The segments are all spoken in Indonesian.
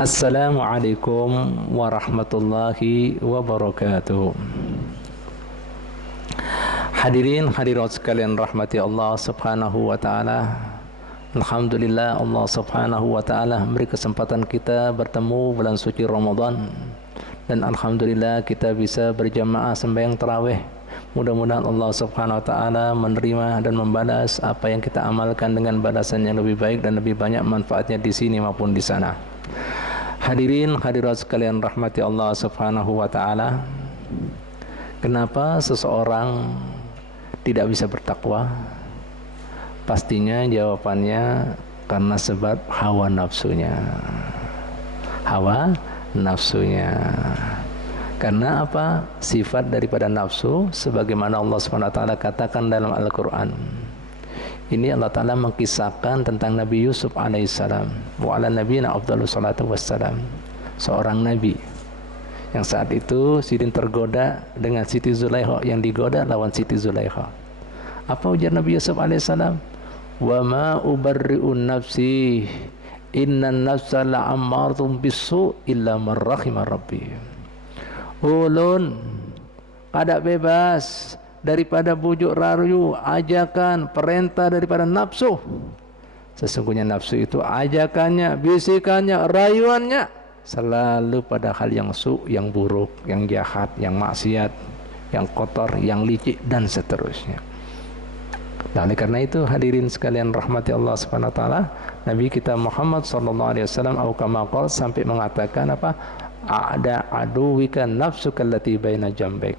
Assalamualaikum warahmatullahi wabarakatuh. Hadirin hadirat sekalian rahmati Allah subhanahu wa ta'ala. Alhamdulillah Allah subhanahu wa ta'ala memberi kesempatan kita bertemu bulan suci Ramadan. Dan Alhamdulillah kita bisa berjamaah sembahyang tarawih. Mudah-mudahan Allah subhanahu wa ta'ala menerima dan membalas apa yang kita amalkan dengan balasan yang lebih baik dan lebih banyak manfaatnya di sini maupun di sana. Hadirin hadirat sekalian rahmati Allah subhanahu wa ta'ala. Kenapa seseorang tidak bisa bertakwa? Pastinya jawabannya karena sebab hawa nafsunya. Hawa nafsunya. Karena apa? Sifat daripada nafsu sebagaimana Allah subhanahu wa ta'ala katakan dalam Al-Quran. Ini Allah Ta'ala mengkisahkan tentang Nabi Yusuf alaihissalam. Wa ala nabiyina afdalus salatu wassalam. Seorang Nabi yang saat itu Sidin tergoda dengan Siti Zulaikha, yang digoda lawan Siti Zulaikha. Apa ujar Nabi Yusuf alaihissalam? Wa ma ubarri'un nafsi innan nafsa la'ammartum bisu illa marrahimar rabbi. Ulun kada bebas daripada bujuk rayu, ajakan, perintah daripada nafsu. Sesungguhnya nafsu itu ajakannya, bisikannya, rayuannya selalu pada hal yang yang buruk, yang jahat, yang maksiat, yang kotor, yang licik dan seterusnya. Nah, oleh karena itu hadirin sekalian rahmati Allah Subhanahu wa taala, Nabi kita Muhammad sallallahu alaihi wasallam sampai mengatakan apa? Ada aduwika nafsuka allati baina jambek.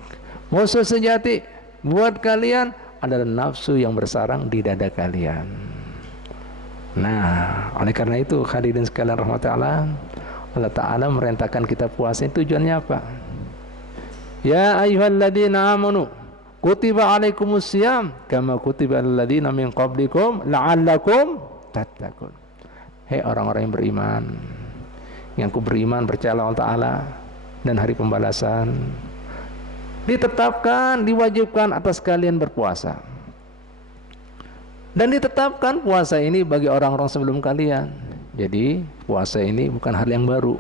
Musuh sejati buat kalian adalah nafsu yang bersarang di dada kalian. Nah, oleh karena itu hadirin sekalian rahmatullah, Allah Ta'ala merintahkan kita puasa. Tujuannya apa? Ya ayyuhalladzina amanu kutiba alaikumusiyam kama kutiba alladzina min qablikum la'allakum tattaqun. Hei orang-orang yang beriman, yang beriman percaya Allah Ta'ala dan hari pembalasan, ditetapkan, diwajibkan atas kalian berpuasa. Dan ditetapkan puasa ini bagi orang-orang sebelum kalian. Jadi puasa ini bukan hal yang baru.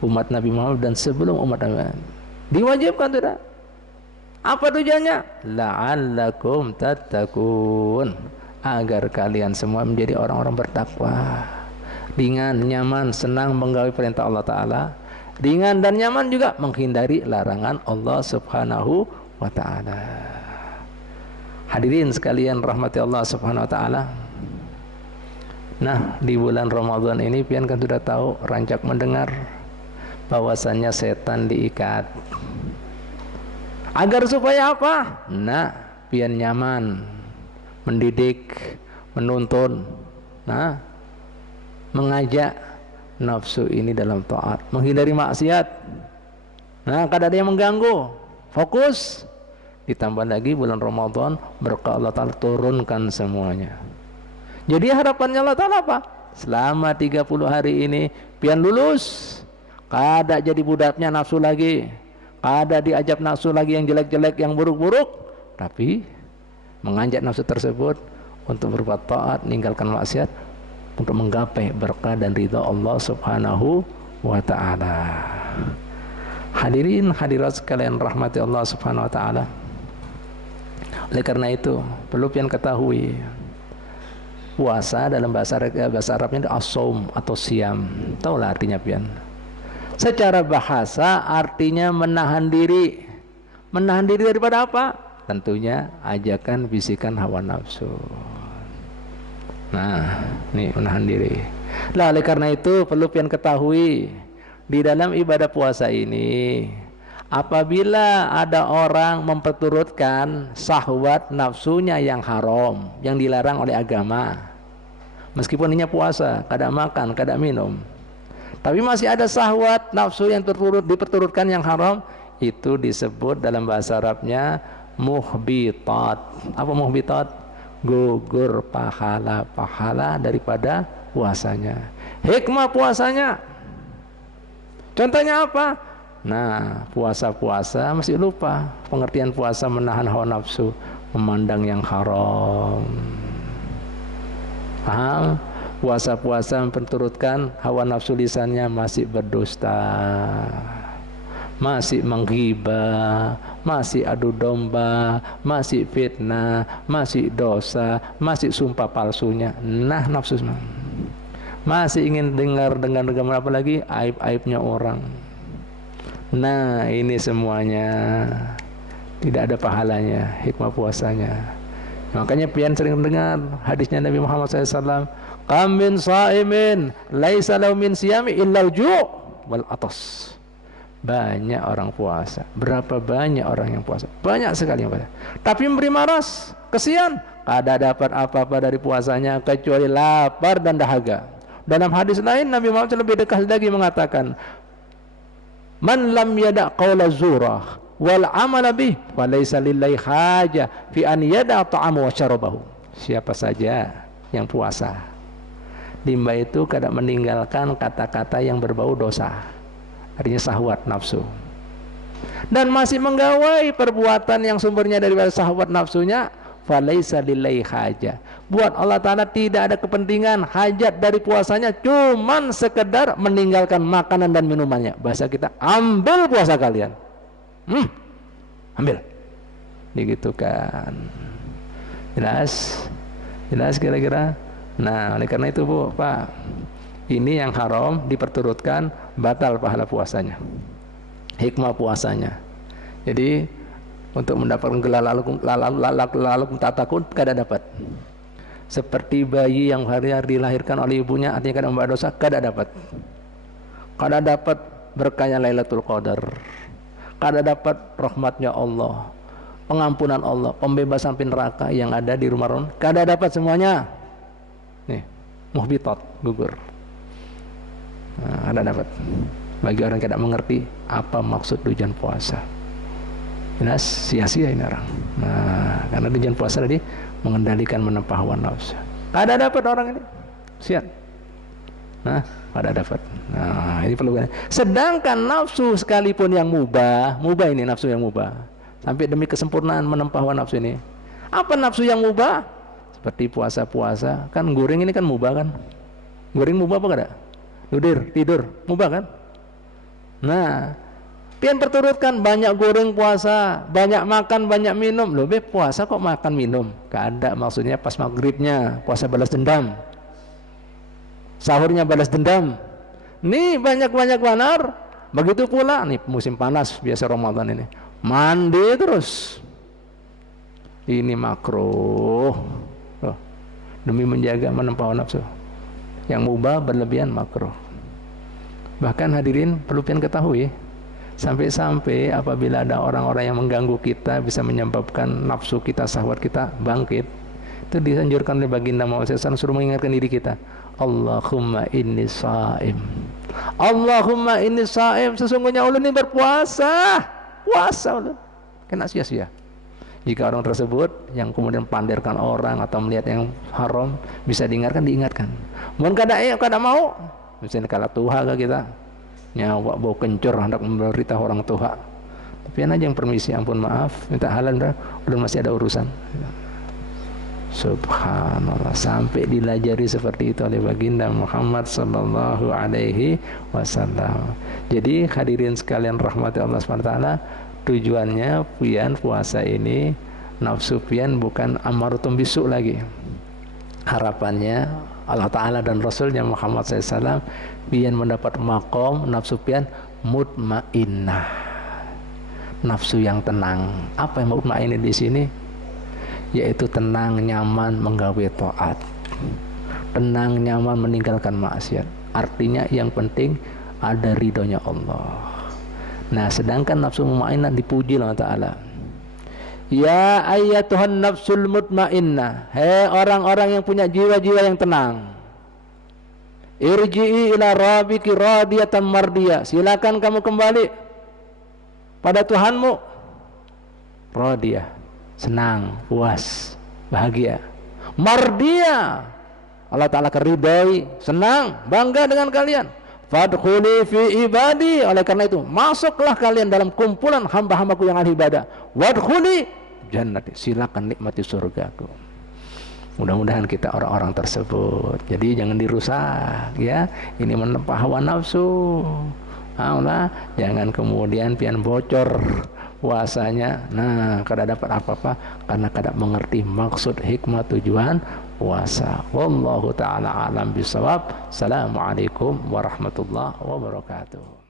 Umat Nabi Muhammad dan sebelum umat Nabi diwajibkan tidak? Apa tujuannya? La'allakum tattaqun, agar kalian semua menjadi orang-orang bertakwa. Ringan, nyaman, senang menggapai perintah Allah Ta'ala. Ringan dan nyaman juga menghindari larangan Allah subhanahu wa ta'ala. Hadirin sekalian rahmati Allah subhanahu wa ta'ala. Nah, di bulan Ramadan ini pian kan sudah tahu, rancak mendengar bahwasannya setan diikat. Agar supaya apa? Nah, pian nyaman, mendidik, menuntun, nah, mengajak nafsu ini dalam taat, menghindari maksiat. Nah, kada ada yang mengganggu, fokus. Ditambah lagi bulan Ramadan berkah Allah Ta'ala turunkan semuanya. Jadi harapannya Allah Ta'ala apa? Selama 30 hari ini pian lulus, kada jadi budaknya nafsu lagi, kada diajak nafsu lagi yang jelek-jelek, yang buruk-buruk, tapi mengajak nafsu tersebut untuk berbuat taat, meninggalkan maksiat, untuk menggapai berkah dan ridha Allah subhanahu wa ta'ala. Hadirin hadirat sekalian rahmati Allah subhanahu wa ta'ala. Oleh karena itu perlu pian ketahui, puasa dalam bahasa Arabnya as-saum atau siam. Taulah artinya pian? Secara bahasa artinya menahan diri. Menahan diri daripada apa? Tentunya ajakan bisikan hawa nafsu. Nah, ini menahan diri. Nah, oleh karena itu perlu pian ketahui, di dalam ibadah puasa ini, apabila ada orang memperturutkan syahwat nafsunya yang haram, yang dilarang oleh agama, meskipun hanya puasa, kada makan, kada minum, tapi masih ada syahwat nafsu yang diperturutkan yang haram, itu disebut dalam bahasa Arabnya muhbitat. Apa muhbitat? Gugur pahala-pahala daripada puasanya. Hikmah puasanya, contohnya apa? Nah, puasa-puasa masih lupa pengertian puasa, menahan hawa nafsu, memandang yang haram, paham? Puasa-puasa memperturutkan hawa nafsu lisannya masih berdusta, masih menggibah, masih adu domba, masih fitnah, masih dosa, masih sumpah palsunya. Nah, nafsu masih ingin dengar apa lagi aib-aibnya orang. Nah, ini semuanya tidak ada pahalanya, hikmah puasanya. Makanya pian sering dengar hadisnya Nabi Muhammad SAW, "Kam min sha'imin laisa lahu min siyami illa al-ju' wal atas." Banyak orang puasa. Berapa banyak orang yang puasa? Banyak sekali yang puasa. Tapi memberi maras, kesian, kada dapat apa-apa dari puasanya kecuali lapar dan dahaga. Dalam hadis lain Nabi Muhammad lebih dekat lagi mengatakan, "Man lam yada' qawla zurah wal amala bih falaysa lillahi haja fi an yada' ta'ama wa syarabahu." Siapa saja yang puasa, limba itu kada meninggalkan kata-kata yang berbau dosa, artinya syahwat nafsu, dan masih menggawai perbuatan yang sumbernya daripada syahwat nafsunya, falaisa lillahi haja. Buat Allah Ta'ala tidak ada kepentingan, hajat dari puasanya, cuman sekedar meninggalkan makanan dan minumannya. Bahasa kita, ambil puasa kalian, ambil, begitu kan. Jelas kira-kira. Nah, oleh karena itu Bu, Pak, ini yang haram diperturutkan, batal pahala puasanya, hikmah puasanya. Jadi untuk mendapatkan gelar lalu takun kada dapat. Seperti bayi yang hari-hari dilahirkan oleh ibunya, artinya kada membawa dosa, kada dapat. Kada dapat berkahnya Lailatul Qadar, kada dapat rahmatnya Allah, pengampunan Allah, pembebasan api neraka yang ada di rumah Ron, kada dapat semuanya. Nih, muhbitat, gugur. Nah, ada dapat bagi orang yang tidak mengerti apa maksud tujuan puasa. Jelas sia-sia ini orang. Nah, karena tujuan puasa tadi mengendalikan menempah hawa nafsu. Ada dapat orang ini, siap. Nah, ada dapat. Nah, ini perlu. Sedangkan nafsu sekalipun yang mubah ini nafsu yang mubah, sampai demi kesempurnaan menempah hawa nafsu ini. Apa nafsu yang mubah? Seperti puasa-puasa, kan goreng ini kan mubah kan? Goreng mubah apa kada? Tidur, mubah kan? Nah, pian perturutkan banyak goreng puasa, banyak makan, banyak minum. Loh, puasa kok makan minum? Kada, maksudnya pas maghribnya puasa balas dendam, sahurnya balas dendam. Nih banyak-banyak banar. Begitu pula nih musim panas biasa Ramadan ini, mandi terus. Ini makruh. Loh, demi menjaga menempah nafsu. Yang mubah berlebihan makruh. Bahkan hadirin perlu pian ketahui, sampai-sampai apabila ada orang-orang yang mengganggu kita, bisa menyebabkan nafsu kita, syahwat kita bangkit, itu dianjurkan oleh baginda Muhammad SAW, suruh mengingatkan diri kita, Allahumma inni sha'im, Allahumma inni sha'im, sesungguhnya ulun ini berpuasa, puasa ulun, kena sia-sia. Jika orang tersebut yang kemudian pandirkan orang atau melihat yang haram, bisa diingatkan. Mohon kada mau, misalnya kalau tuha ke kita, nyawa bau kencur hendak memberitahu orang tua, tapi aja yang permisi, ampun maaf, minta halal, udah masih ada urusan. Subhanallah, sampai dilajari seperti itu oleh baginda Muhammad sallallahu alaihi wasallam. Jadi hadirin sekalian rahmati Allah SWT, tujuannya pian puasa ini, nafsu pian bukan amaratum bisu lagi. Harapannya Allah Ta'ala dan Rasulnya Muhammad SAW pian mendapat makom nafsu pian mutmainnah, nafsu yang tenang. Apa yang mutmainnah di sini? Yaitu tenang, nyaman menggawe taat, tenang, nyaman meninggalkan maksiat. Artinya yang penting ada ridhonya Allah. Nah, sedangkan nafsu mutmainnah dipuji oleh Allah Ta'ala. Ya ayyatuhan nafsul mutmainnah, hei orang-orang yang punya jiwa-jiwa yang tenang, irji'i ila rabbiki radiyatan mardiyah, silakan kamu kembali pada Tuhanmu radiyah, senang, puas, bahagia. Mardiyah, Allah Ta'ala keridai, senang, bangga dengan kalian. Fadkhuli fi ibadi, oleh karena itu masuklah kalian dalam kumpulan hamba-hambaku yang ahli ibadah. Wadkhuli jannati, silakan nikmati surgaku. Mudah-mudahan kita orang-orang tersebut. Jadi jangan dirusak ya. Ini menempah hawa nafsu. Allah, jangan kemudian pian bocor puasanya. Nah, kada dapat apa-apa karena kada mengerti maksud hikmah tujuan puasa. Wallahu taala alam bisawab. Assalamualaikum warahmatullahi wabarakatuh.